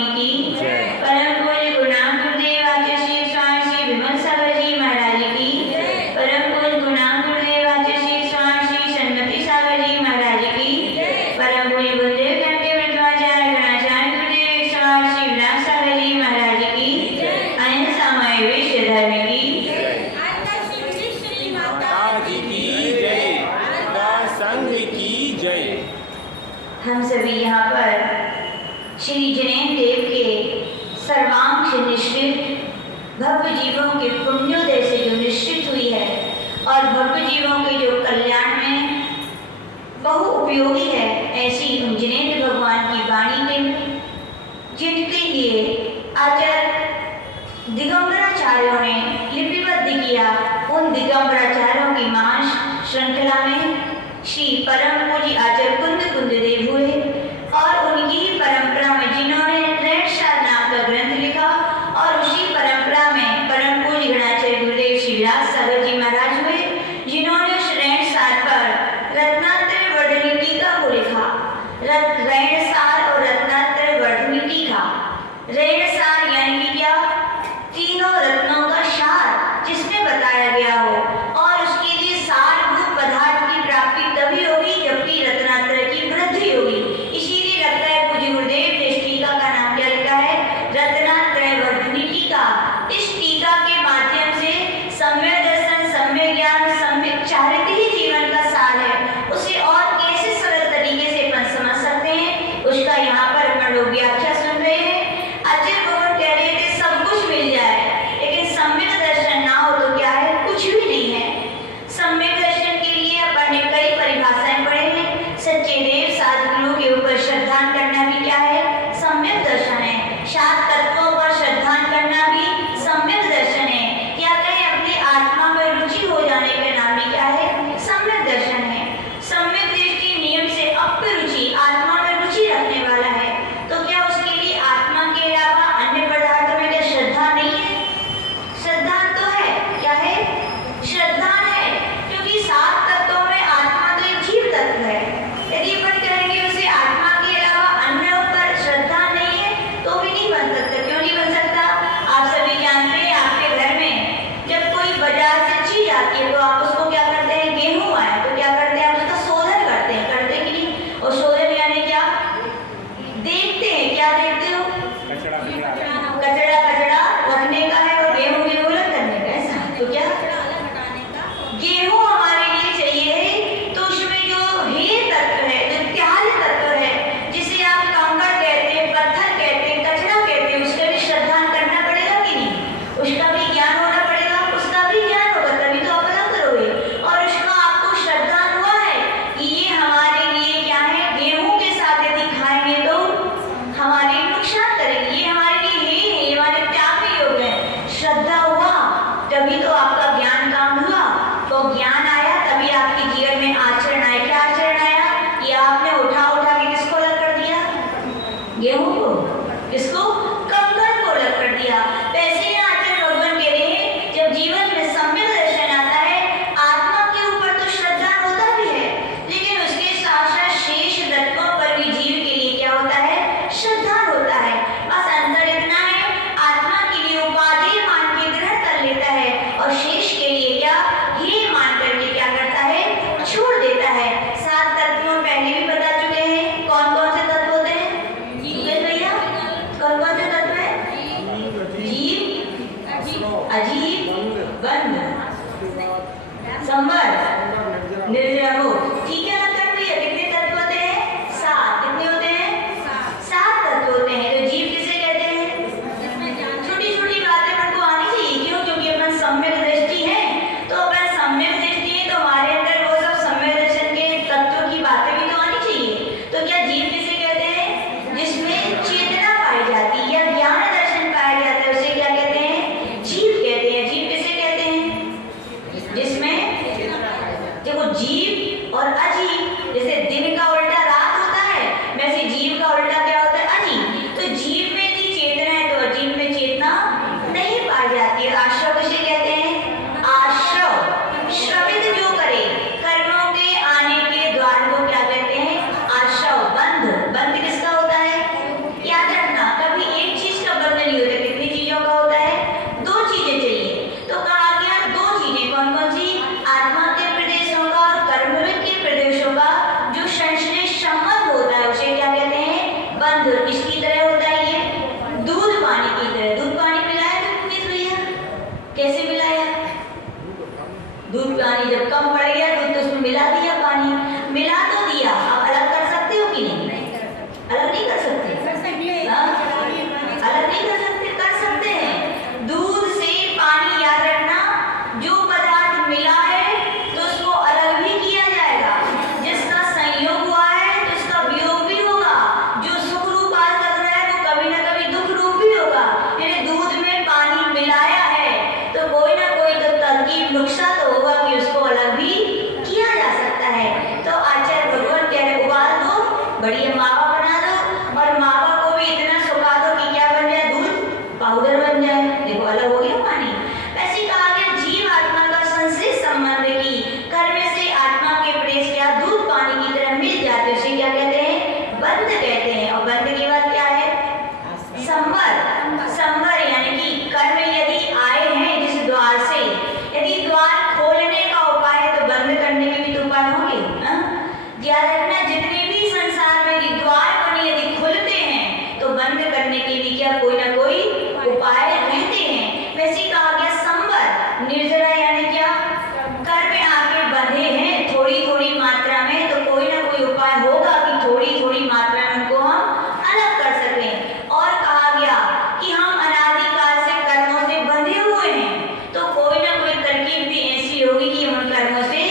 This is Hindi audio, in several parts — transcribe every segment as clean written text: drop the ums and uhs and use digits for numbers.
स्वामी की परम पूज्य गुरुनाम गुरुदेव आचार्य श्री स्वामी श्री विमल सागर जी महाराज की परम पूज्य गुरुनाम गुरुदेव आचार्य श्री स्वामी श्री सन्मति सागर जी महाराज की परम पूज्य गुरुदेव घंटे मध्वाचार्य गणाचार्य गुरुदेव स्वामी श्री विलास सागर जी महाराज की अयन सामाय विश्व धर्म की हम सभी यहाँ पर श्री जैन देव के सर्वांश निश्चित भव्य जीवों के पुण्योदय से जो निश्चित हुई है और भव्य जीवों के जो कल्याण में बहु उपयोगी है, ऐसी उन जिनेन्द्र भगवान की वाणी के जिनके लिए आचार्य दिगंबराचार्यों ने लिपिबद्ध किया, उन दिगंबराचार्यों की मास श्रृंखला में श्री परम पूज्य आचार्य कुंद कुंददेव हुए और उनकी ही परंपरा में जिन्होंने त्रैणशाल नाम का ग्रंथ लिखा और उसी परंपरा में परम पूज्य गणाचार्य गुरुदेव श्री विलास सागर जी महाराज हुए, जिन्होंने उस त्रैणसार पर रत्नात्रय वर्धनी टीका को लिखा। त्रैणसार और रत्नात्रय वर्धनी टीका, त्रैणसार यानी कि क्या, तीनों रत्नों का सार जिसमें बताया गया हो, और उसके लिए सारभूत पदार्थ की प्राप्ति तभी होगी जबकि रत्नात्रय की वृद्धि होगी। इसीलिए लगता है पूज्य गुरुदेव ने इस टीका का नाम क्या लिखा है, रत्नात्रय वर्धनी टीका। इस टीका के माध्यम से सम्यक दर्शन, सम्यक ज्ञान, सम्यक चारित्र्य ही जीवन का सार है। उसे और कैसे सरल तरीके से अपन समझ सकते हैं, उसका यहाँ पर अपन लोग व्याख्या सुन रहे हैं। आचार्य भगवान कह रहे थे सब कुछ मिल जाए, लेकिन सम्यक दर्शन ना हो तो क्या है, कुछ भी नहीं है। सम्यक दर्शन के लिए अपन ने कई परिभाषाएं पढ़े हैं। सच्चे देव साधुओं के ऊपर श्रद्धा करना भी क्या है, सम्यक दर्शन है। सात तत्वों पर श्रद्धा करना भी सम्यक दर्शन है। क्या कहें, अपनी आत्मा में रुचि हो जाने के नाम भी क्या है, सम्यक दर्शन है। सम्यक दृष्टि नियम से अप्यरुचि, आत्मा में रुचि रखने वाला है, तो क्या उसके लिए आत्मा के अलावा अन्य पदार्थों में क्या श्रद्धा नहीं है? श्रद्धा तो है, क्या है, श्रद्धा है, क्योंकि सात तत्वों में आत्मा तो एक जीव तत्व है। यदि अपन कहेंगे उसे आत्मा के अलावा अन्य पर श्रद्धा नहीं है तो भी नहीं बन सकता। क्यों नहीं बन सकता? आप सभी जानते हैं, आपके घर में जब कोई बाजार से चीज आती है तो आप उसको क्या करते हैं, गेहूं आया तो क्या करते हैं, आप उसका शोधन करते हैं, करते कि नहीं? और शोधन यानी क्या, देखते हैं, क्या देखते हो, कचरा कचरा रखने का है और गेहूं गेहूं अलग करने का, ऐसा तो क्या, गेहूं हमारे लिए चाहिए तो उसमें जो हेय तत्व है, जो त्याज्य तत्व है, जिसे आप कंकड़ कहते हैं, पत्थर कहते हैं, कचरा कहते हैं, उसका भी श्रद्धा करना पड़ेगा कि नहीं? उसका भी ज्ञान होना पड़ेगा, उसका भी ज्ञान होगा तभी तो आप अलग करोगे। और उसका आपको श्रद्धा हुआ है कि ये हमारे लिए क्या है, गेहूं के साथ यदि खाएंगे तो हमारे नुकसान करेंगे, ये हमारे लिए है, ये हमारे त्याग के योग है। श्रद्धा हुआ तभी तो आपका ज्ञान काम हुआ, तो ज्ञान आया तभी आपके जीवन में आचरण आया। क्या आचरण आया? ये आपने उठा उठा के किसको अलग कर दिया, गेहूं को, किसको, कंकड़ को अलग कर दिया। वैसे ही आचार्य भगवान कह रहे हैं, जब जीवन में सम्यक दर्शन आता है, आत्मा के ऊपर तो श्रद्धा होता भी है, लेकिन उसके साथ साथ शेष तत्वों पर भी जीव के लिए क्या होता है, श्रद्धा होता है। बस अंतर इतना है, आत्मा के लिए उपाधि मान के ग्रहण कर लेता है और शेष के लिए क्या, हे मान करके क्या करता है, छोड़ देता है। सात तत्वों पहले भी बता चुके हैं, कौन कौन से तत्व होते हैं भैया, कहते हैं। और बंद के बाद क्या है? संवर। संवर यानी कि कर्म यदि आए हैं जिस द्वार से, यदि द्वार खोलने का उपाय है तो बंद करने के भी तो उपाय होंगे। याद रखना, जितने भी संसार में यदि द्वार बने यदि खुलते हैं तो बंद करने के लिए क्या कोई ना कोई उपाय रहते हैं। वैसे कहा गया संवर, निर्जरा यानी क्या? कर में आके बंधे हैं थोड़ी थोड़ी मात्रा में, तो कोई ना कोई उपाय होगा कि थोड़ी थोड़ी मात्रा में उनको हम अलग कर सकें। और कहा गया कि हम अनादिकाल से कर्मों से बंधे हुए हैं, तो कोई ना कोई तरकीब भी ऐसी होगी कि हम उन कर्मों से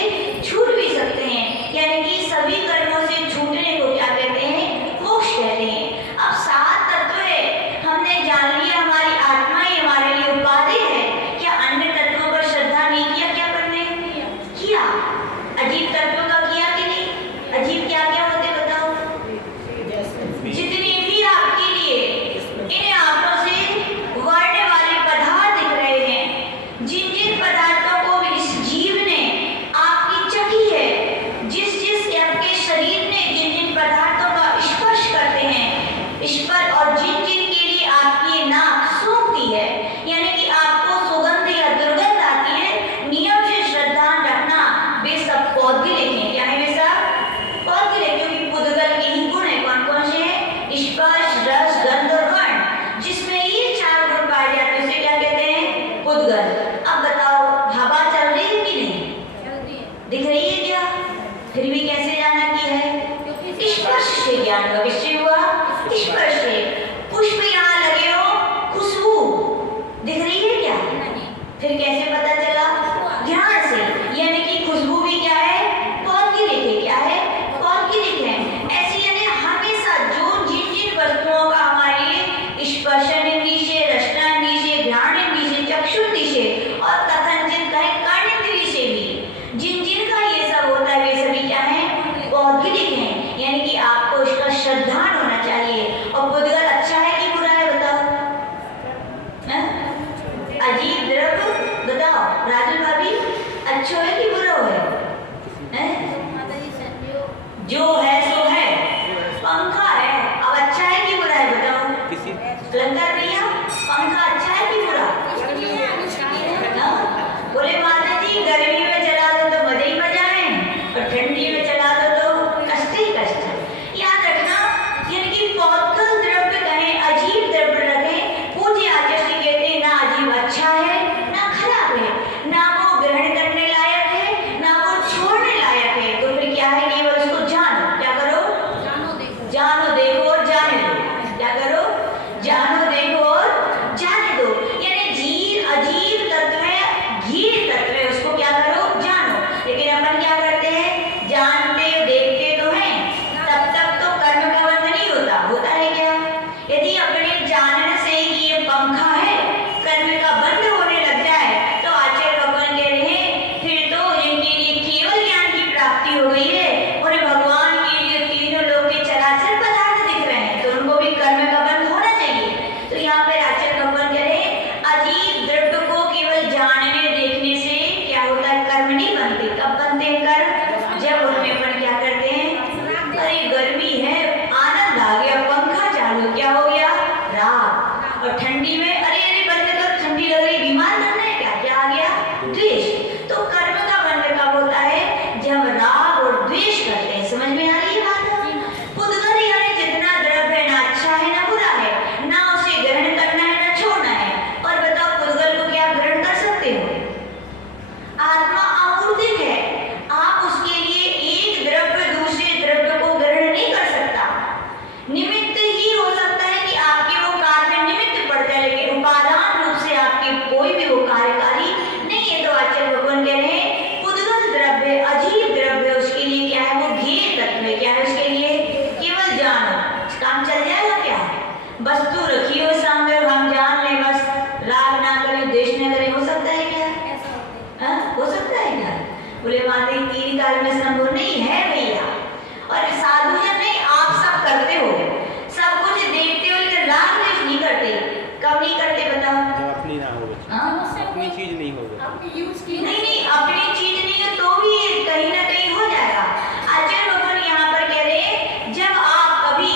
छूट भी सकते हैं। यानी कि सभी कर्मों से छूटने को क्या कहते हैं? मोक्ष कहते हैं। अब 7 तत्व है, हमने जान लिया हमारी आत्मा ही हमारे लिए उपाधि है। क्या अन्य तत्वों पर श्रद्धा नहीं किया? क्या करने किया? अजीब तत्वों का किया कि नहीं? अजीब क्या क्या होते बताओ? जितने भी आपके लिए इन आंखों से वर्ण वाले पदार्थ दिख रहे हैं, जिन जिन पदार्थों को इस जीव ने आपकी चखी है, जिस जिस आपके शरीर ने जिन जिन पदार्थों का स्पर्श करते हैं स्पर्श, और जिन जिन के लिए आपकी नाक सूंघती है, यानी कि आपको सुगंध या दुर्गंध आती है, नियम से श्रद्धा रखना। वे सब पौधगिले हैं। क्या है वे सब? पौधगिले, क्योंकि पुद्गल के ही गुण है। कौन कौन से हैं? स्पर्श, रस, गंध और वर्ण। जिसमें ये 4 गुण पाए जाते हैं उसे क्या कहते हैं? पुद्गल। अब बताओ, हवा चल रही है कि नहीं? दिख रही है क्या? फिर भी कैसे जाना कि है? स्पर्श से ज्ञान हुआ। किससे हुआ? स्पर्श से। पुष्प यहाँ लगे हो, खुशबू दिख रही है क्या? फिर कैसे पता चला? ध्यान से। यानी कि खुशबू भी क्या है? पौधगिलिक है। क्या है? पौधगिलिक है। ऐसे यानी हमेशा जो जिन जिन वस्तुओं का हमारे स्पर्शन इंद्रिय से, रसना इंद्रिय से, घ्राण इंद्रिय से, चक्षु इंद्रिय से और कथनचित कहे कर्ण इंद्रिय से भी जिन जिन का ये सब होता है, वे सभी क्या है? पौधगिलिक है। यानी कि आपको इसका श्रद्धान होना चाहिए। और पुद्गल अच्छा है कि बुरा है बताओ? अजीब द्रव्य बताओ राजू भाभी, अच्छा है कि बुरा है? जो है सो है, पंखा है। अब अच्छा है कि बुरा है बताओ? लंगर भैया, पंखा अच्छा है कि बुरा? बोले माता जी, गर्मी में चला दो तो मजा ही मजा है, और ठंडी में चला दो तो कष्ट ही कष्ट है। याद रखना, यानी कि पौधगल द्रव्य कहें, अजीब द्रव्य रखें, पूज्य आचार्य कहते हैं ना अजीब अच्छा है ना खराब है, ना वो ग्रहण करने लायक है ना वो छोड़ने लायक है। तो फिर क्या है? केवल उसको जानो। क्या करो? जानो, देखो और जाने दो। क्या करो? जानो, देखो और जाने दो। यानी जीव अजीब तत्व है, घीर तत्व है, उसको क्या करो? जानो। लेकिन अपन क्या करते हैं? जानते देखते तो हैं, तब तक तो कर्म का बंध नहीं होता। होता है क्या? यदि अपने जानने से ही ये पंखा है कर्म का बंध होने लग जाए, तो आचार्य भगवान कह रहे हैं फिर तो जिनके लिए केवल ज्ञान की प्राप्ति हो गई है, उन्हें भगवान के लिए तीनों लोक के चराचर पदार्थ दिख रहे हैं, तो उनको भी कर्म का बंध होना चाहिए। तो यहाँ पे आचार्य भगवान कह रहे हैं अजीब द्रव्य को केवल जानने देखने से क्या होता है? कर्म नहीं बनते। कब बनते हैं कर्म? जब उनमें अपन क्या करते हैं? अरे गर्मी है, आनंद आ गया, पंखा चालू, क्या हो गया? राग। और ठंडी में अरे अरे बंद कर, ठंडी लग रही, बीमार करना है क्या? क्या आ गया? द्वेष। तो कर्म का बंध कब होता है? जब राग और द्वेष करते हैं। समझ में आ रही है बात? पुद्गल यानी जितना द्रव्य है, ना अच्छा है ना बुरा है, ना उसे ग्रहण करना है ना छोड़ना है। और बताओ, पुद्गल को क्या ग्रहण कर सकते हो? आत्मा अमूर्तिक है, आप उसके लिए एक द्रव्य दूसरे द्रव्य को ग्रहण नहीं कर सकता। निमित्त ही हो सकता है कि आपके वो कार्य में निमित्त पड़ जाए, लेकिन उपादान रूप से आपके कोई भी वो कार्यकारी नहीं है। तो आचार्य भगवान कह रहे हैं पुद्गल द्रव्य, अजीब द्रव्य, उसके लिए क्या है? वो घेर तत्व है। क्या है उसके लिए? केवल जानो, काम चल जाएगा क्या? वस्तु रखी हो सामने और हम जान ले, बस राग ना करें, द्वेष ना करें, हो सकता है क्या? हो सकता है क्या? बोले माता जी, 3 काल में संभव नहीं है भैया। और साधु जन नहीं, आप सब करते हो, सब कुछ देखते हो, लेकिन राग द्वेष नहीं करते। कब नहीं करते बताओ? अपनी ना हो, अपनी चीज नहीं होगा। नहीं नहीं, अपनी चीज नहीं है तो भी कहीं ना कहीं हो जाएगा। आचार्य भगवान यहाँ पर कह रहे हैं जब आप कभी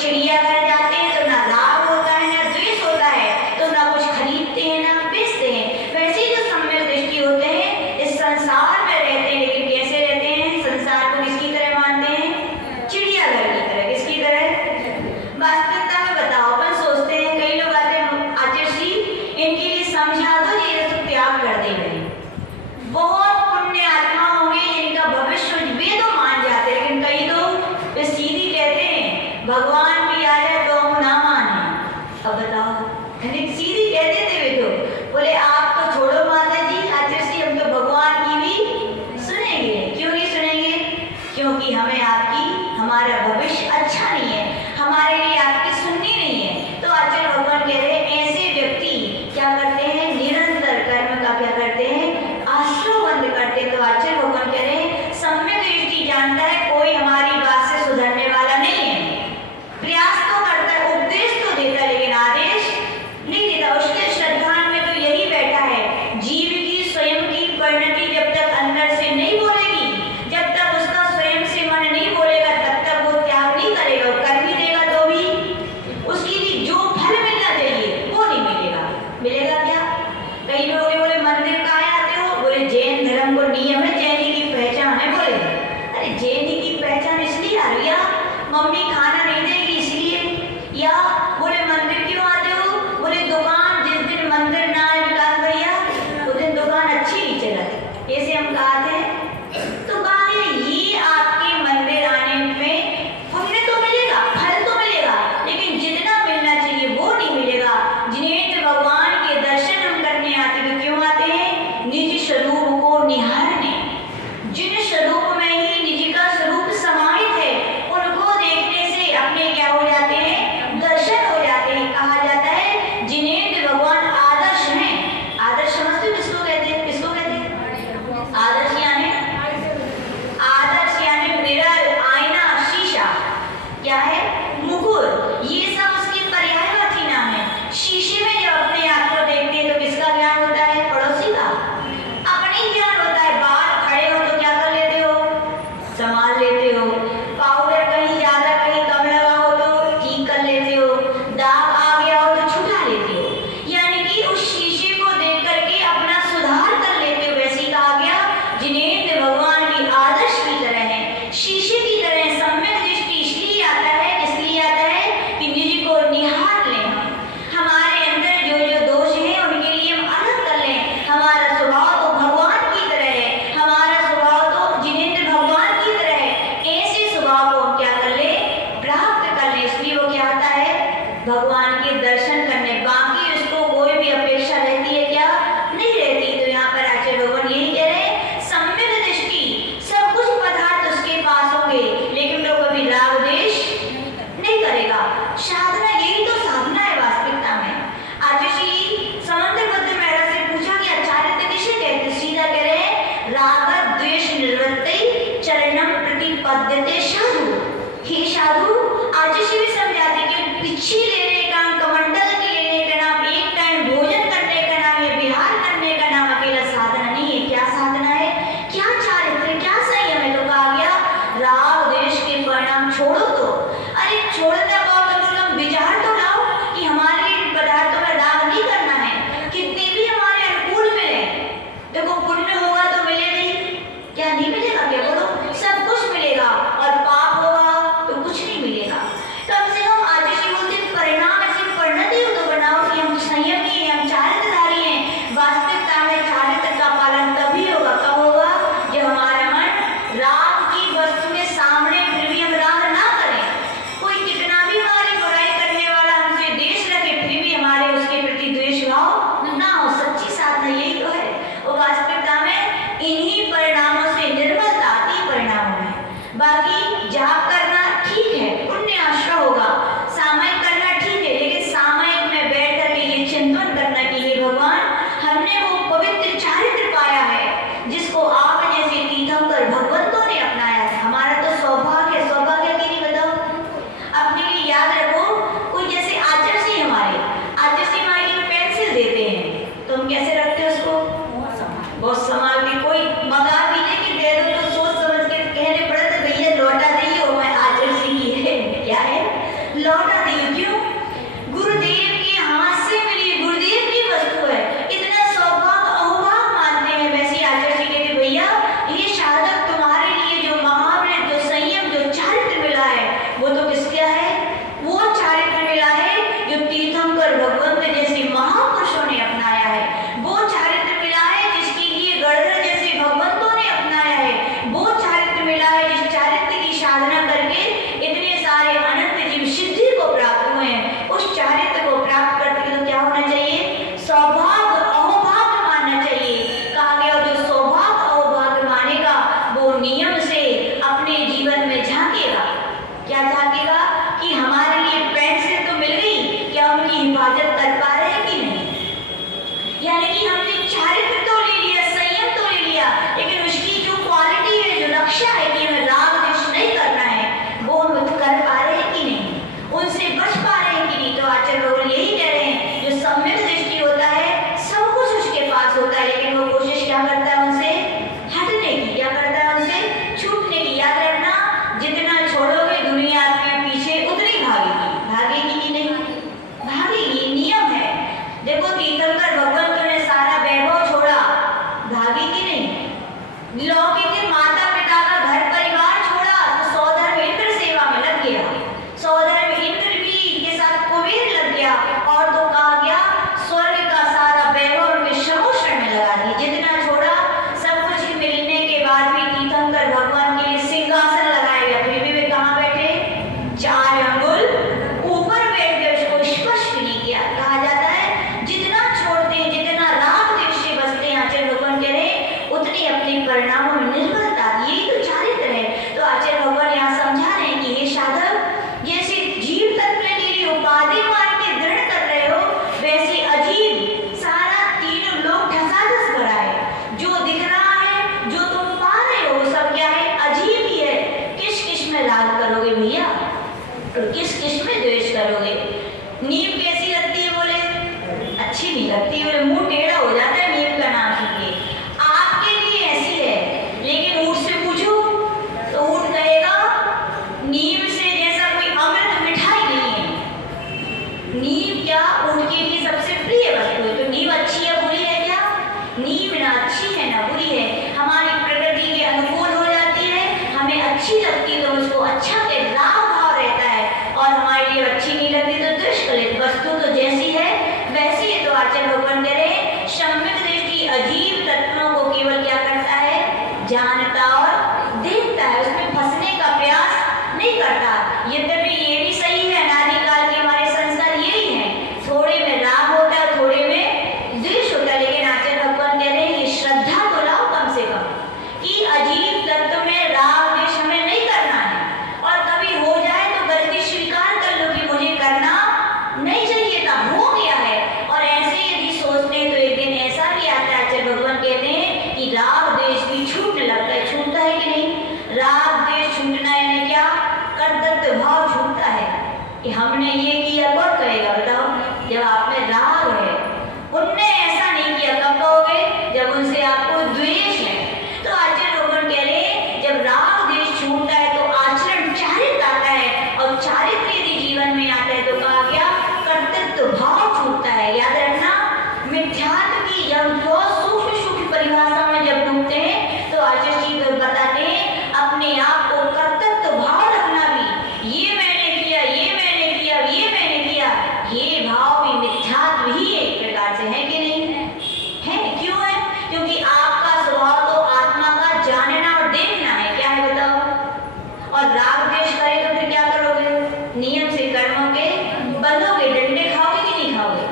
चिड़ियाघर जाते हैं तो ना राग होता है ना द्वेष होता है, तो ना कुछ खरीदते हैं ना बेचते हैं। वैसे ही जो सम्यक दृष्टि होते हैं इस संसार में रहते हैं, लेकिन कैसे रहते हैं? संसार को किसकी तरह मानते हैं? चिड़ियाघर की तरह। किसकी तरह? वास्तविकता में बताओ, अपन सोचते हैं, कई लोग आते हैं आचार्य जी इनके लिए समझा दो, ये तो त्याग कर देंगे। बहुत पुण्य आत्मा होंगे जिनका भविष्य वे तो मान जाते, लेकिन कई लोग वे सीधी कहते हैं भगवान भी आ जाए तो हम ना माने। अब बताओ, सीधी कह देते वे तो बोले आप तो छोड़ो माता जी, आचार्य जी हम तो भगवान की भी सुनेंगे। क्यों नहीं सुनेंगे? क्योंकि हमें आपकी हमारा भविष्य अच्छा नहीं है, हमारे लिए आपकी सुननी नहीं है। तो आचार्य भगवान कह रहे हैं ऐसे व्यक्ति क्या करते हैं? निरंतर कर्म का क्या करते हैं? आश्रय बंद करते। तो आचार्य भगवान कह रहे हैं सम्यक दृष्टि जानता है कोई हमारी बात से सुधरने वाला नहीं है, प्रयास तो करता है, उपदेश तो देता है, लेकिन आदेश नहीं देता। उसके श्रद्धान में तो यही बैठा है, जीव की स्वयं की परिणति जब तक अंदर से नहीं बोलेगी, जब तक उसका स्वयं से मन नहीं बोलेगा, तब तक वो त्याग नहीं करेगा। कर भी देगा तो भी उसकी भी जो फल मिलना चाहिए वो नहीं मिलेगा। मिलेगा क्या? कई लोग बोले मंदिर काहे आते हो? बोले जैन धर्म को नियम है, जैनी की पहचान है। बोले अरे जैनी की पहचान इसलिए आ रही है, मम्मी खाना नहीं देगी इसलिए। या बोले मंदिर क्यों आते हो? बोले दुकान जिस दिन मंदिर ना आए विकास भैया उस दिन दुकान अच्छी नहीं चलती, ऐसे हम कहते हैं। तो कहा ये आपके मंदिर आने में पुण्य तो मिलेगा, फल तो मिलेगा, लेकिन जितना मिलना चाहिए वो नहीं मिलेगा। जिन्हें भगवान के दर्शन हम करने आते हैं, क्यों आते हैं? निज स्वरूप को निहारने। जिन स्वरूप में ही निज का स्वरूप समाहित है उनको देखने से अपने क्या हो जाते हैं? दर्शन हो जाते हैं। कहा जाता है जिन्हें भगवान आदर्श हैं। आदर्श समझते हो किसको कहते हैं? किसको कहते हैं? आदर्श यानी मिरर, आईना, शीशा। क्या है? मुकुर। ये सब उसके पर्यायवाची नाम है। शीशे में जब अपने आप को देखते हैं तो किसका ज्ञान होता है? पड़ोसी का। अपने ज्ञान होता है। बाहर खड़े हो तो क्या कर लेते हो? संभाल लेते हो। पाउडर कहीं ज्यादा कहीं कम लगा हो तो ठीक कर लेते हो। दाग आ गया हो तो छुटा लेते हो। यानी कि उस शीशे को देख करके अपना सुधार कर लेते हो। वैसे ही कहा गया जिन्हें भगवान की आदर्श की तरह है, शीशे की तरह। सम्यक दृष्टि इसलिए आता है, इसलिए आता है कि निज को निहार लें। हमारे अंदर जो जो दोष हैं उनके लिए हम अलग कर लें। हमारा स्वभाव तो भगवान की तरह है, हमारा स्वभाव तो जिनेंद्र भगवान की तरह है। ऐसे स्वभाव को हम क्या कर ले? प्राप्त कर ले। इसलिए वो क्या आता है? भगवान के दर्शन करने। बाकी उसको कोई भी अपेक्षा रहती है क्या? नहीं रहती। तो यहाँ पर आचार्य भगवान यही कह रहे हैं सम्यक दृष्टि, सब कुछ पदार्थ उसके पास होंगे लेकिन वो कभी राग द्वेष नहीं करेगा। साधना यही तो साधना है वास्तविकता में। आचार्य जी समंदर मध्य महाराज से पूछा कि आचार्य तो किसे कहते? सीधा कह रहे हैं राग द्वेष निवृत्ति चरणम प्रतिपद्यते साधु। हे साधु, आचार्य जी भी समझाते कि पिछी लेने का, कमंडल के लेने का नाम, एक टाइम भोजन करने का नाम, या विहार करने का नाम अकेला साधना नहीं है। क्या साधना है? क्या चारित्र, क्या संयम है? तो कहा गया राग द्वेष के परिणाम छोड़ो। तो अरे छोड़ना बहुत कम से कम लौटा दी। क्यों? गुरुदेव के हाथ से मिली, गुरुदेव की वस्तु है, इतना सौभाग्य अहोभाग्य मानते हैं। वैसे आचार्य जी कहते भैया ये साधक तुम्हारे लिए जो महाव्रत, जो संयम, जो चारित्र मिला है वो तो किसका है? वो चारित्र मिला है जो तीर्थंकर भगवंत जैसे महापुरुषों ने अपनाया है। वो चारित्र मिला है जिसके लिए गणधर जैसे भगवंतों ने अपनाया है। वो चारित्र मिला है जिस चारित्र की साधना करके इतने सारे अनंत जीव सिद्धि को प्राप्त हुए हैं। उस चारित्र को प्राप्त करने के लिए क्या होना चाहिए? सौभाग्य अहोभाग्य मानना चाहिए। कहा गया जो सौभाग्य अहोभाग्य मानेगा वो नियम से अपने जीवन में झांकेगा। क्या झांकेगा? कि हमारे लिए पेंशन तो मिल गई, क्या उनकी हिफाजत कर पा रहे हैं कि नहीं? यानी कि हमने चारित्र तो ले लिया, संयम तो ले लिया, लेकिन उसकी जो क्वालिटी है, जो रक्षा है कि हमें राग द्वेष नहीं करना है, वो हम कर पा रहे हैं कि नहीं? उनसे बच पा रहे हैं कि नहीं? तो आचार्य भगवान यही कह रहे हैं जो सम्यक दृष्टि होता है सब कुछ उसके पास होता है, लेकिन वो कोशिश क्या करता है? उनसे हटने की। क्या करता है? उनसे छूटने की। याद रखना जितना छोड़ोगे दुनिया आपके पीछे उतनी भागेगी। भागेगी कि नहीं? भागेगी, नियम है। देखो तीर्थंकर भगवंतों ने सारा वैभव छोड़ा, भागी कि नहीं? लौकिक माता पिता का घर परिवार छोड़ा तो सौधर्म इंद्र सेवा में लग गया। सौधर्म इंद्र भी के साथ कुबेर लग गया, और तो कहा गया स्वर्ग का सारा वैभव उनके समोषण में लगा दिया। जितना छोड़ा सब कुछ मिलने के बाद भी तीर्थंकर भगवान के लिए सिंहासन लगाया गया, फिर भी वे कहाँ बैठे? 4 अंगुल ऊपर बैठ गए, उसको स्पर्श भी नहीं किया। कहा जाता है जितना छोड़ते हैं, जितना राग द्वेष से बचते हैं, आचार्य भगवान कह रहे हैं उतनी अपने परिणामों में निर्भरता। यही तो चारित्र है। तो आचार्य भगवान यहाँ समझा रहे हैं कि ये साधक जैसे जीव तत्व के लिए उपाधि मान के दृढ़ कर रहे हो, वैसे अजीब सारा तीनों लोग ठसाठस भरा है। जो दिख रहा है, जो तुम पा रहे हो, सब क्या है? अजीब ही है। किस किस में राग करोगे भैया? और किस किस में द्वेष करोगे? नीम कैसी लगती है? बोले अच्छी नहीं लगती। बोले मुंह टेढ़ा हो जाता है नीम का नाम सुन के। आपके लिए ऐसी है, लेकिन ऊंट से पूछो तो ऊंट कहेगा नीम से जैसा कोई अमृत मिठाई नहीं है। नीम क्या ऊंट के लिए सबसे प्रिय वस्तु है। तो नीम अच्छी है बुरी है क्या? नीम ना अच्छी है ना बुरी है, हमारी प्रकृति के अनुकूल हो जाती है, हमें अच्छी लगती है तो उसको अच्छा के राग भाव रहता है, और हमारे लिए अच्छी नहीं लगती तो दुष्कलित। वस्तु तो जैसी है वैसी है। तो आचार्य भगवान कह रहे हैं सम्यक दृष्टि अजीब तत्वों को केवल क्या करता है? जानता और देखता है, उसमें फंसने का प्रयास नहीं करता। यद्यपि ये भी सही है, अनादिकाल के हमारे संस्कार यही है, थोड़े में राग होता है, थोड़े में द्वेष होता है। लेकिन आचार्य भगवान कह रहे हैं कि श्रद्धा तो लाओ कम से कम, कि अजीब तत्व में राग द्वेष हमें नहीं करना है, और कभी हो जाए तो गलती स्वीकार कर लो कि मुझे करना नहीं चाहिए था, हो गया है। और ऐसे यदि सोचते हैं तो एक दिन ऐसा भी आता है, आचार्य भगवान कहते हैं कि राग द्वेष भी छूटने लगता है। छूटता है कि नहीं? राग द्वेष छूटना यानी क्या? कर्तव्य भाव छूटता है कि हमने ये किया, कौन करेगा बताओ? जब आप में राग है। उनने ऐसा नहीं किया, कब कहोगे? जब उनसे आपको द्वेष है। तो आचार्य भगवान कह रहे हैं जब राग द्वेष छूटता है तो आचरण चारित्र आता है, और चारित्र यदि जीवन में आता है तो कहा गया कर्तृत्व भाव छूटता है। याद रखना मिथ्यात्व की जब बहुत सूक्ष्म परिभाषा में जब ढूंढते हैं तो आचार्य जी बताते हैं अपने आप को कर्तृत्व भाव रखना भी, ये मैंने किया, ये मैंने किया, ये मैंने किया, ये भाव भी मिथ्यात्व ही एक प्रकार से है कि नहीं है? क्यों है? क्योंकि आपका स्वभाव तो आत्मा का जानना और देखना है। क्या है बताओ? और राग द्वेष करे तो फिर क्या करोगे? नियम से कर्मों के बंधोगे, डंडे खाओगे कि नहीं खाओगे?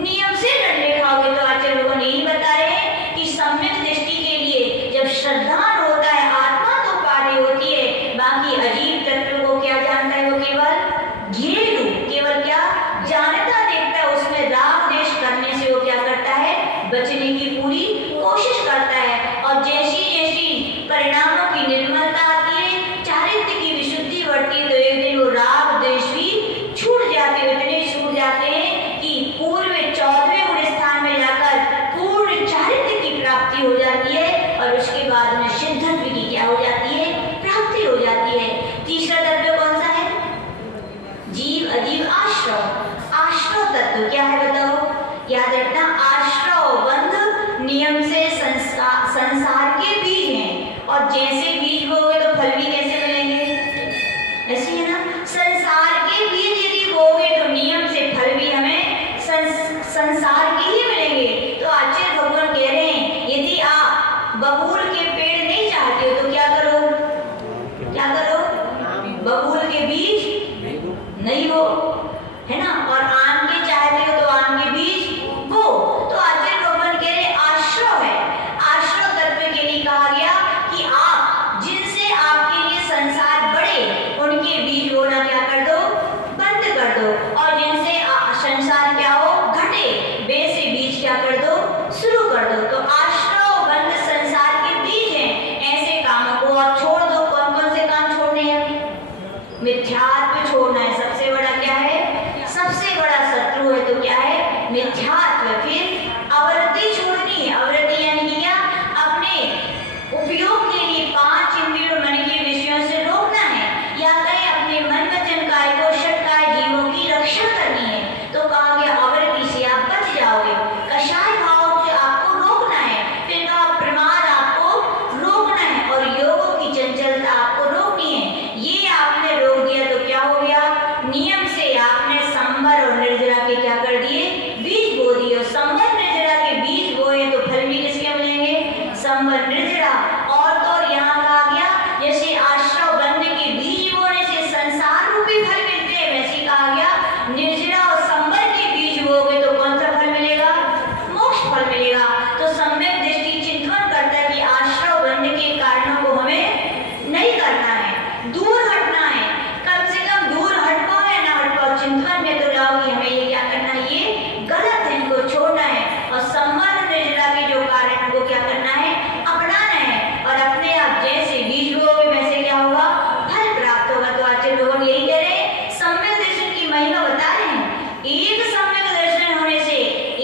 नियम से डंडे खाओगे। तो आचार्य भगवान यही बता रहे हैं कि सम्यक दृष्टि के लिए जब श्रद्धान होता है, आत्मा तो पारी होती है, बाकी अजीब तत्व को क्या जानता है? वो केवल घेरू, केवल क्या जानता देखता है। उसमें राग द्वेष करने से वो क्या करता है? बचने की पूरी कोशिश करता है। और जैसी जैसी परिणामों की निर्मलता आती है, चारित्र की विशुद्धि बढ़ती है, तो एक दिन वो राग द्वेष भी छूट जाते हैं। इतने छूट जाते हैं कि पूर्व 14वें गुण स्थान में जाकर पूर्ण चारित्र की प्राप्ति हो जाती है, और उसके बाद में सिद्धत्व की क्या हो जाती है? प्राप्ति हो जाती है। तीसरा तत्व कौन सा है? जीव अजीब आश्रव। आश्रव तत्व क्या है बताओ? याद रखना, आश्रव बंध नियम से संसार के बीज हैं, और जैसे बीज बोओगे तो फल भी कैसे मिलेंगे? ऐसे है ना, संसार के बीज यदि बोओगे तो नियम से फल भी हमें संसार के ही मिलेंगे। तो आचार्य भगवान कह रहे हैं, यदि आप बबूल के पेड़ नहीं चाहते हो तो क्या करो? क्या करो? बबूल के बीज नहीं हो, है ना, और आम के चाहते हो तो आम के बीज बो। तो आचार्य भगवान कह रहे आश्रव है। आश्रव तत्व के लिए कहा गया कि आप जिनसे आपके लिए संसार बढ़े उनके बीज बोना क्या कर दो? बंद कर दो, और जिनसे संसार क्या हो? घटे, वे से बीज क्या कर दो? शुरू कर दो। तो आश्रव बंद संसार के बीज हैं, ऐसे कामों को आप छोड़ दो। कौन कौन से काम छोड़ने हैं? मिथ्यात्व छोड़ना है। सबसे बड़ा क्या है? सबसे बड़ा शत्रु है तो क्या है? मिथ्यात्व। फिर आवृत्ति छोड़नी है। आवृत्ति यानी कि क्या? अपने उपयोग के लिए 5 इंद्रियों मन के विषयों से रोकना है, या कहें अपने मन वचन काय को षटकाय जीवों की रक्षा करनी है। तो कहा गया आवृत्ति से आप बच जाओगे। कषाय भाव से आपको रोकना है। फिर कहा प्रमाद आपको रोकना है, और योगों की चंचलता आपको रोकनी है। ये आपने रोक दिया तो क्या हो गया? नियम से आपने संवर और निर्जरा के क्या कर दिए? बीज बो दिए। और संवर निर्जरा के बीज बोए तो फल भी किसके मिलेंगे? संवर निर्जरा। और तो यहाँ कहा गया जैसे आश्रव बंध के बीज बोने से संसार रूपी फल मिलते हैं, वैसे कहा गया निर्जरा और संवर के बीज बोगे तो कौन सा फल मिलेगा? मोक्ष फल मिलेगा। तो सम्यक दृष्टि चिंतन करता है कि आश्रव बंध के कारणों को हमें नहीं करना है, दूर हटना है। कम से कम दूर हट पाओ या ना हट पाओ, चिंतन में तो लाओ कि हमें ये क्या करना है, ये गलत है, इनको छोड़ना है। और संवर निर्जरा के जो कारण उनको क्या करना है? अपनाना है। और अपने आप जैसे बीज बोओगे वैसे क्या होगा? फल प्राप्त होगा। तो आचार्य लोग यही कह रहे हैं, सम्यक दर्शन की महिमा बता रहे हैं। एक सम्यक दर्शन होने से,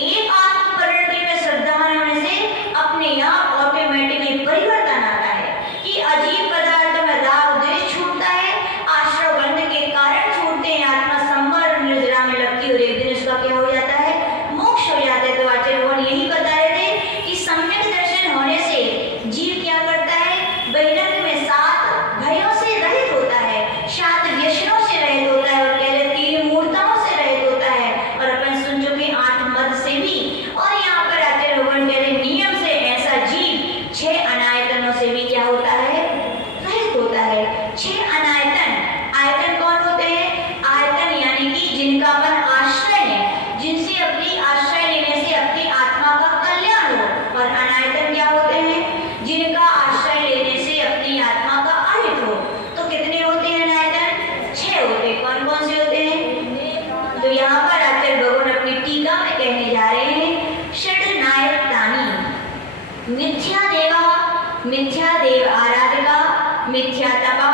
एक आत्म परिणति में श्रद्धावान होने से अपने आप ऑटोमेटिकली परिवर्तन आता है कि अजीब पदार्थ में राग द्वेष छूटता है, आश्रव बंध के कारण छूटते हैं, आत्मा संवर और निर्जरा में लगती है, और एक दिन उसका क्या हो जाता है? मोक्ष हो जाता है। तो आचार्य भगवान यही बता रहे थे कि सम्यक दर्शन होने से जीव क्या करता है? बहिरंग में 7 भयों से रहित होता है, 7 व्यसनों से रहित होता है, और कह रहे 3 मूर्ताओं से रहित होता है, और अपन सुन चुके 8 मद से भी। और यहाँ पर आचार्य भगवान कह रहे नियम से ऐसा जीव 6 अनायतनों से भी क्या होता है? रहित होता है। 6 अनायतन। आयतन कौन होते हैं? आयतन यानी कि जिनका अपन आश्रय है, जिनसे अपनी आश्रय लेने से अपनी आत्मा का कल्याण हो। और अनायतन क्या होते हैं? जिनका आश्रय लेने से अपनी आत्मा का अहित हो। तो कितने होते हैं अनायतन? 6 होते हैं। कौन कौन से होते हैं? तो यहाँ पर आचार्य भगवान अपनी टीका में कहने जा रहे हैं, षड्नायतानि मिथ्या देवा, मिथ्या देव आराधका, मिथ्या तपा,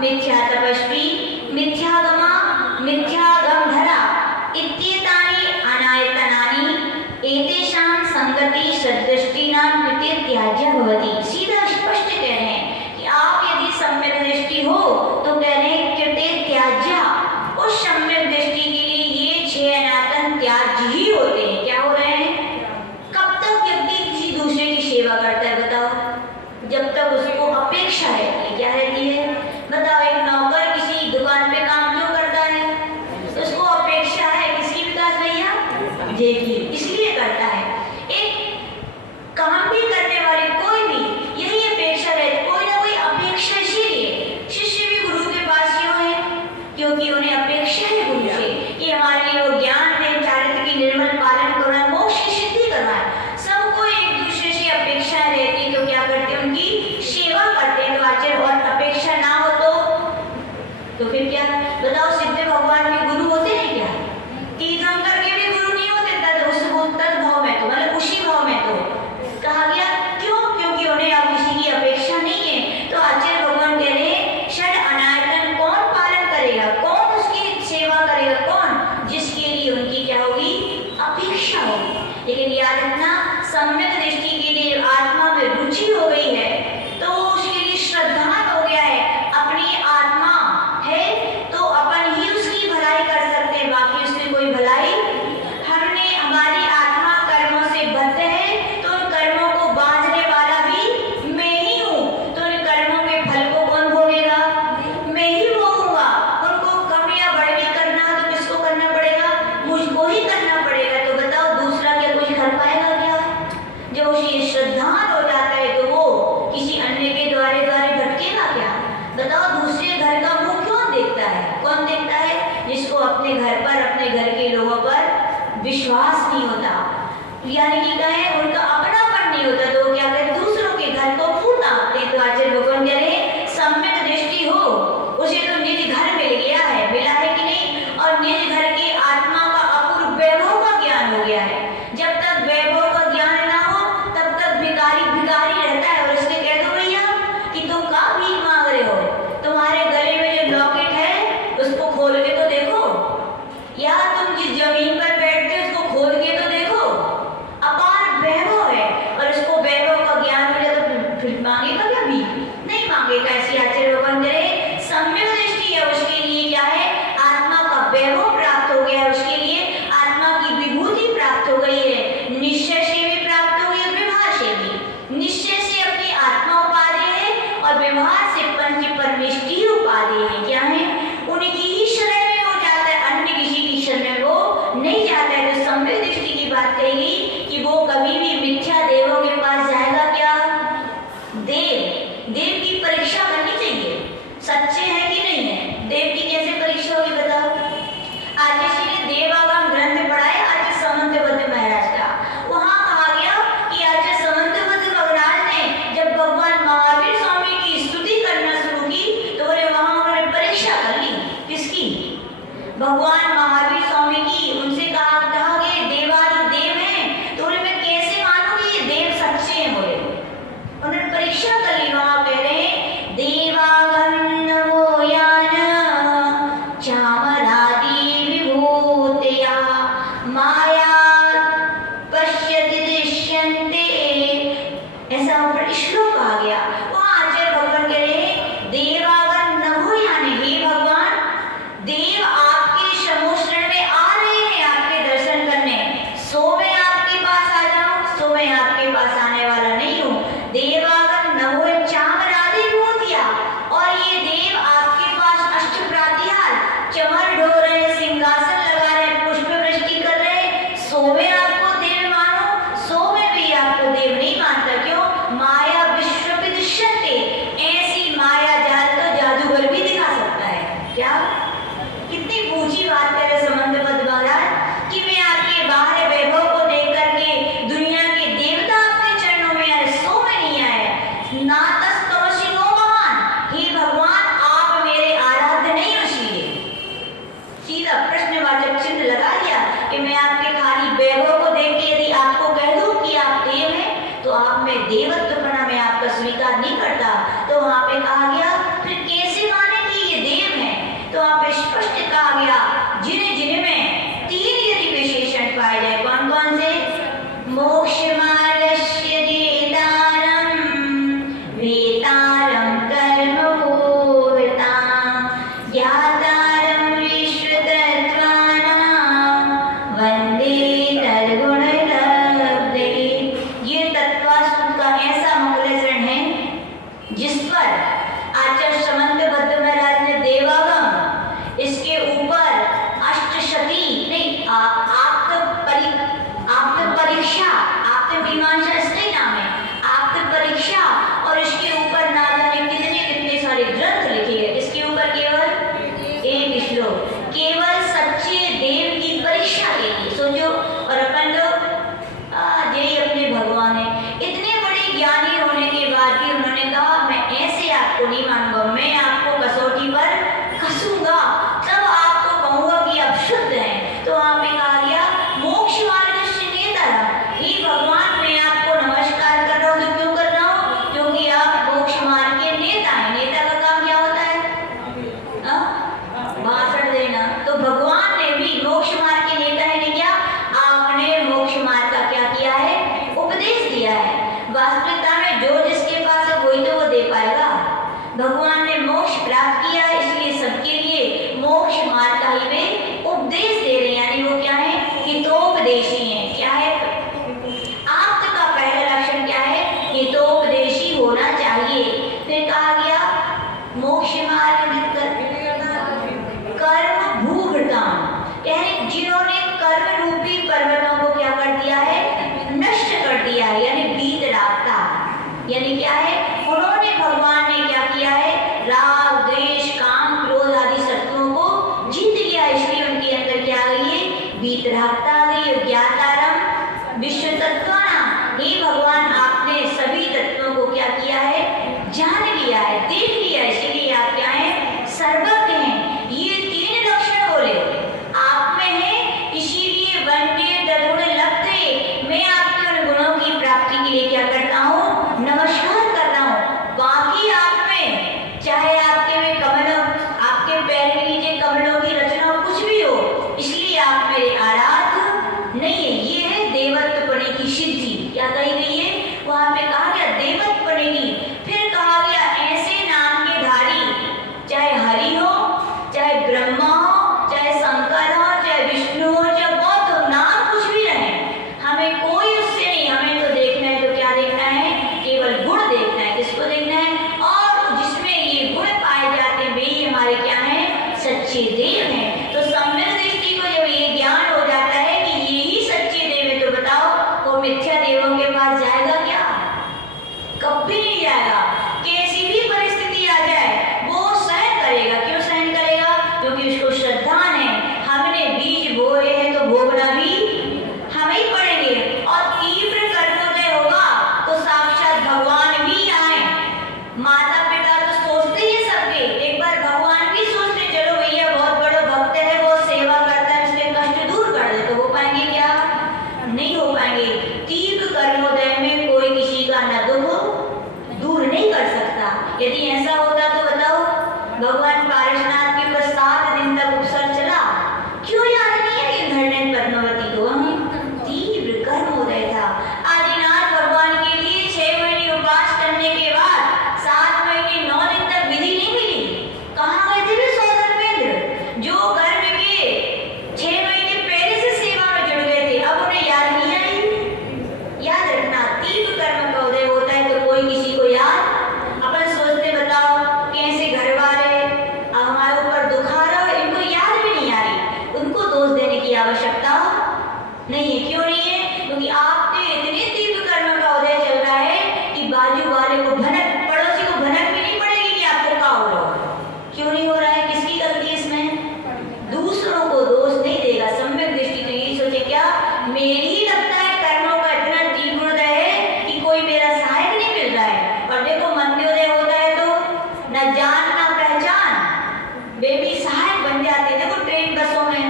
मिथ्या तपस्वी, मिथ्यागमा, मिथ्यागमधरा इत्येतानि अनायतनानि एतेषां संगति सदृष्टिनां कृते त्याज्य भवति। सीधा स्पष्ट कह रहे हैं कि आप यदि सम्यक दृष्टि हो तो कह रहे हैं कृते त्याज्य, उस सम्यक दृष्टि के लिए ये 6 अनायतन त्याज्य ही होते हैं। क्या हो रहे हैं? कब तक व्यक्ति किसी दूसरे की सेवा करता है बताओ? जब तक उसको अपेक्षा रहती है। क्या रहती है? बताओ, एक नौकर किसी दुकान पे काम क्यों करता है? प्रश्नवाचक चिन्ह लगा दिया कि मैं आपके खाली वैभव को देख के यदि आपको कह दूं कि आप देव हैं, तो आप में देवत्वपना में आपका स्वीकार नहीं करता। तो वहां पे कहा गया फिर कैसे माने कि ये देव हैं? तो वहां पे स्पष्ट कहा गया जिन्हें जिन्हें में 3 यदि विशेषण पाए जाए, कौन कौन से? मोक्ष मार्गस्य नेतारं वेतारं कर्मभूतां ज्ञातारं विश्वतत्त्वानां वन्दे तद्गुणलब्धे। ये तत्वास्तु का ऐसा मंगलाचरण है जिस पर आचार्य समंत बद्ध महाराज ने देवागम, इसके ऊपर अष्टशती नहीं आत्म परीक्षा, आत्म मीमांसा इसके नाम है, आत्म परीक्षा, और इसके ऊपर ना जाने कितने कितने सारे ग्रंथ लिखे गए। इसके ऊपर केवल एक श्लोक, केवल सच्चे देव की परीक्षा के लिए। सोचो, और अपन लोग यही अपने भगवान है, इतने बड़े ज्ञानी होने के बाद भी उन्होंने कहा मैं ऐसे आपको नहीं मानूंगा, मैं आपको कसौटी पर कसूंगा, तब आपको कहूंगा कि आप शुद्ध हैं। तो वहां पे कहा गया मोक्ष मार्ग से नेतारं, हे भगवान मैं आपको नमस्कार कर रहा हूँ। तो क्यों कर रहा हूँ? क्योंकि आप मोक्ष मार्ग के नेता हैं। नेता का काम क्या होता है? भाषण देना। तो भगवान ने भी मोक्ष मार्ग के नेता है ने क्या? आपने मोक्ष मार्ग का क्या किया है? उपदेश दिया है। वास्तविकता में जो जिसके पास है वही तो वो दे पाएगा। भगवान ने मोक्ष प्राप्त किया, इसलिए सबके लिए मोक्ष मार्ग का ही वे उपदेश दे रहे हैं, यानी वो क्या है? हितोपदेशी हैं। क्या है? आपका पहला लक्षण क्या है? हितोपदेशी होना चाहिए। फिर कहा गया मोक्ष मार्ग कर्म भूभृताम, यानी जिन्होंने कर्म रूपी पर्वतों को क्या कर दिया है? नष्ट कर दिया है, यानी वीतरागता। यानी क्या है? उन्होंने, भगवान ने क्या किया है? राग द्वेष काम क्रोध आदि शत्रुओं को जीत लिया, इसलिए उनके अंदर क्या आ गई है? वीतरागता आ गई। ज्ञातारम विश्व तत्त्वानां, हे भगवान आपने सभी तत्वों को क्या किया है? जान लिया है, देख लिया, इसीलिए आप क्या है? सर्वज्ञ हैं। ये 3 लक्षण बोले आप में है, इसीलिए वन्दे तद्गुणलब्धे, मैं आपके उन गुणों की प्राप्ति के लिए क्या करता हूँ? नमस्कार कर रहा हूँ। बाकी आप में चाहे आपके में कमलों, आपके पैर के नीचे कमलों की रचना कुछ भी हो, इसलिए आप मेरे आराध्य नहीं है। ये है देवत्वपने की सिद्धि। क्या कही गई है? वहां पे कहा गया देवत्वपने की। फिर कहा गया ऐसे नाम के धारी, चाहे हरि हो, चाहे ब्रह्मा हो, चाहे शंकर हो, चाहे विष्णु हो, चाहे बौद्ध हो, नाम कुछ भी रहे, हमें कोई उससे नहीं। हमें तो देखना है, तो क्या देखना है? केवल गुण देखना है। किसको देखना है? और जिसमें ये गुण पाए जाते हैं वे ही हमारे क्या हैं? सच्चे देव हैं। तो सम्यक दृष्टि को जब ये ज्ञान हो जाता है कि ये ही सच्चे देव है, तो बताओ वो मिथ्या देवों के पास जाएगा क्या? कभी नहीं जाएगा। कैसी भी परिस्थिति आ जाए वो सहन करेगा। क्यों सहन करेगा? क्योंकि उसको श्रद्धा है, हमने बीज बोए हैं तो भोगना भी हमें ही पड़ेंगे। और तीव्र कर्मोदय होगा तो साक्षात भगवान भी आए। माता पिता तो सोचते ही सबके, एक बार भगवान भी सोचते चलो भैया बहुत बड़ा भक्त है, वो सेवा करता है, उसके कष्ट दूर कर दे, तो हो पाएंगे क्या? नहीं हो पाएंगे। तीव्र कर्मोदय में कोई किसी का न दुख दूर नहीं कर सकता। यदि ऐसा होता तो बताओ भगवान पारसनाथ के ऊपर 7 दिन तक उपसर चला, क्यों याद नहीं है कि धरने पद्मावती को? तीव्र कर्मोदय था। आदिनाथ भगवान के लिए 6 महीने उपवास करने के बाद 7 महीने 9 दिन तक विधि नहीं मिली। कहाँ गए थे वे सौंदर्येंद्र, जो गर्भ के 6 महीने पहले से सेवा में जुड़ गए थे, अब उन्हें याद नहीं आई। याद रखना, तीव्र कर्म का उदय होता है तो कोई किसी को याद। अपन सोचते बताओ कैसे घर वाले हमारे ऊपर दुख आ रहा है, इनको याद भी नहीं आ रही, उनको दोष देने की आवश्यकता नहीं है। क्यों नहीं है? क्योंकि आपके इतने तीव्र कर्म का उदय चल रहा है कि बाजू वाले को भनक, पड़ोसी को भनक भी नहीं पड़ेगी कि आपको क्या हो रहा है। क्यों नहीं हो रहा है? किसकी गलती है इसमें? दूसरों को दोष नहीं देगा। सम्यक दृष्टि तो यही सोचे क्या मेरी ही लगता है कर्मों का इतना तीव्र उदय है कि कोई मेरा सहायक नहीं मिल रहा है। और देखो मंत्योदय होता है तो न जान न पहचान वे भी सहायक बन जाते हैं। देखो ट्रेन बसों में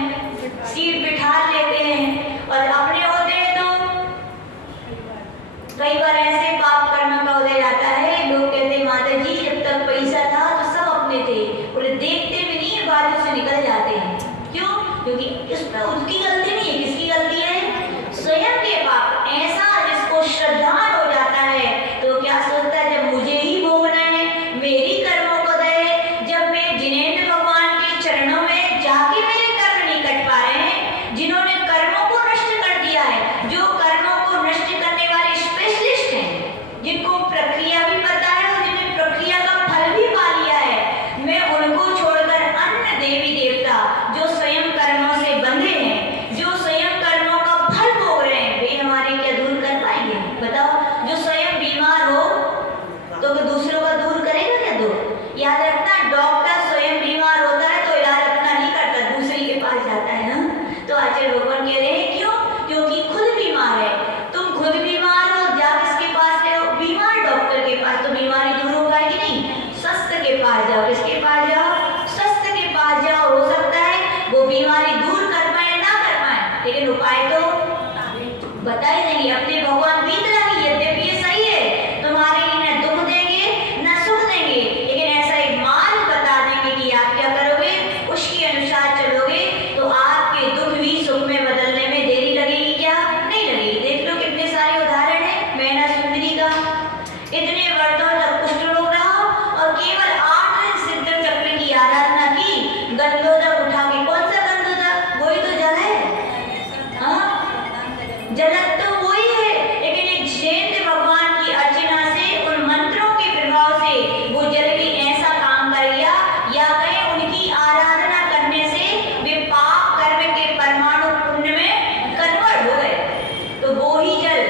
क्योंकि इस पर उसकी गलती नहीं है, किसकी गलती है? स्वयं के पाप। ऐसा जिसको श्रद्धा हो जाता है तो क्या सोचता है जब मुझे ही भोगना है, मेरी कर्मों को दे। जब मैं जिनेंद्र भगवान के चरणों में जाके मेरे कर्म नहीं कट पा रहे हैं, जिन्होंने कर्मों को नष्ट कर दिया है, जो कर्मों को नष्ट करने वाले स्पेशलिस्ट हैं, जिनको प्रक्रिया भी पता है और जिन्हें प्रक्रिया का फल भी पा लिया है, मैं उनको छोड़कर अन्य देवी देवता जो स्वयं कर्मों से बंधे हैं, जो स्वयं कर्मों का फल भोग रहे हैं, वे हमारे क्या दूर कर पाएंगे? बताओ। जो स्वयं बीमार हो तो वो दूसरों का दूर करेगा क्या? दूर। याद रखना, डॉक्टर स्वयं बीमार होता है तो इलाज अपना नहीं करता, दूसरी के पास जाता है। तो आचार्य भगवान कह रहे हैं क्यों? क्योंकि खुद बीमार है। तुम खुद बीमार हो, जा किसके पास रहो? बीमार डॉक्टर के पास। तो बीमारी दूर हो पाएगी नहीं। स्वस्थ के पास जाओ। किसके पास जाओ? स्वस्थ के पास जाओ। हो सकता है वो बीमारी दूर कर पाए ना कर पाए, लेकिन उपाय तो बता ही देंगे। अपने भगवान बीत रही, यद्यपि ये सही है, तुम्हारे लिए न दुख देंगे न सुख देंगे, लेकिन ऐसा एक मार्ग बता देंगे कि आप क्या करोगे, उसके अनुसार चलोगे तो आपके दुख भी सुख में बदलने में देरी लगेगी क्या? नहीं लगेगी। देख लो कितने सारे उदाहरण है मैना सुंदरी का। इतने वर्षों तक कुष्ठ रोग रहा और केवल 8 दिन सिद्ध चक्र की आराधना की, गंधोदक उठा के। कौन सा गंधोदक? वही तो जल है। हाँ, जलत तो वही है, लेकिन एक जिनेंद्र भगवान की अर्चना से, उन मंत्रों के प्रभाव से वो जल भी ऐसा काम कर गया, या कहें उनकी आराधना करने से वे पाप कर्म के परमाणु पुण्य में कन्वर्ट हो गए। तो वो ही जल,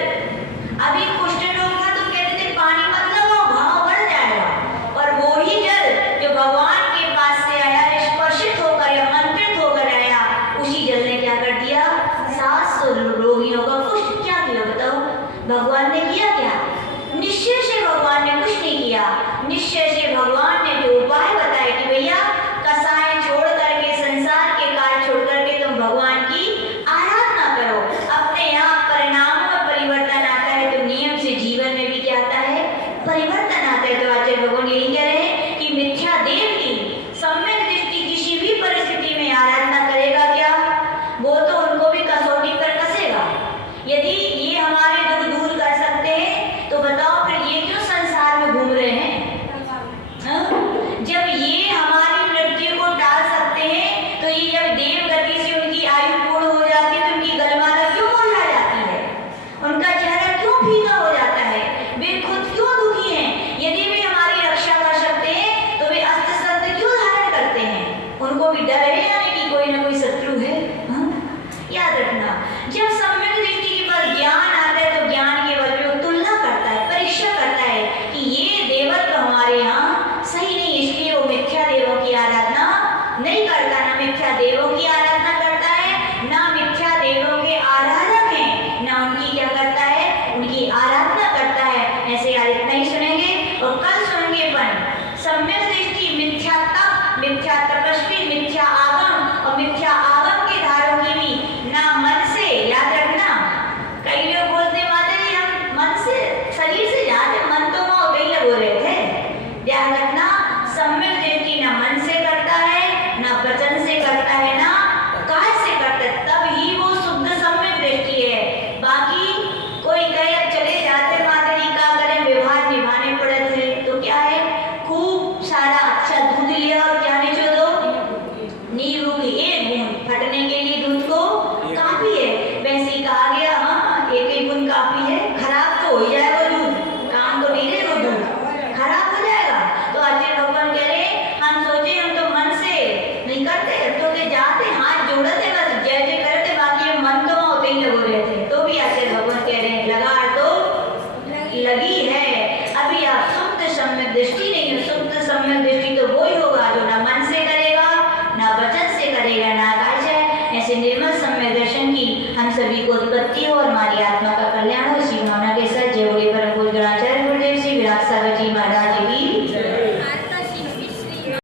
अभी कुष्ठ रोग था तो कहते थे पानी मत लगाओ, घाव बढ़ जाएगा, और वो ही जल जो भगवान के पास से आया, स्पर्शित होकर या मंत्रित होकर आया, उसी जल ने क्या कर दिया? 700 रोगियों का कुष्ठ क्या किया? बताओ। भगवान ने किया क्या? निश्चय से भगवान ने कुछ नहीं किया। निश्चय से भगवान ने जो उपाय बताए कि भैया कसाय छोड़ करके, संसार के कार्य छोड़ करके तुम भगवान की आराधना करो, अपने आप परिणामों में परिवर्तन आता है। तो नियम से जीवन में भी क्या आता है? परिवर्तन आता है। तो आचार्य भगवान यही कह रहे हैं कि मिथ्या देव की सम्यक दृष्टि किसी भी परिस्थिति में आराधना करेगा क्या? वो तो उनको भी कसौटी पर कसेगा। यदि ये हमारे दुख दूर कर सकते हैं तो बताओ फिर ये क्यों संसार में घूम रहे हैं? हाँ? जब ये हमारी मृत्यु को टाल सकते हैं तो ये जब देव गति से उनकी आयु पूर्ण हो जाती है तो उनकी गलमाला क्यों मुरझा जाती है? उनका चेहरा क्यों फीका हो जाता है? वे खुद क्यों दुखी हैं? यदि वे हमारी रक्षा कर सकते हैं तो वे अस्त्र शस्त्र क्यों धारण करते हैं? उनको भी डर है यानी कि कोई ना कोई शत्रु है। हाँ? याद रखना, जब सम्यक दृष्टि के पास ज्ञान आता है तो ज्ञान के बल पे वो तुलना करता है, परीक्षा करता है कि ये देवत्व हमारे यहाँ सही नहीं, इसलिए वो मिथ्या देवों की आराधना नहीं करता। ना मिथ्या देवों की आराधना करता है, ना मिथ्या देवों के आराधक हैं, ना उनकी क्या करता है? उनकी आराधना करता है। ऐसे आज इतना ही सुनेंगे और कल सुनेंगे अपन सम्यक दृष्टि, मिथ्या तप, मिथ्या तपस्वी, मिथ्या आगम और मिथ्या आगम के धारों की भी ना मन से। याद रखना, कई लोग बोलते हैं माता जी हम मन से, शरीर से जाते, मन तो वहाँ कई लोग हो रहे थे। ध्यान रखना, सम्यक दृष्टि ना मन से करता है, ना वचन से करता है, ना काज से करता है, तब ही वो शुद्ध सम्यक दृष्टि है। बाकी कोई कहे अब चले जाते माता जी का करें, व्यवहार निभाने पड़े थे, तो क्या है? खूब सारा अच्छा दूध लिया और क्या निचो दो? नींबू की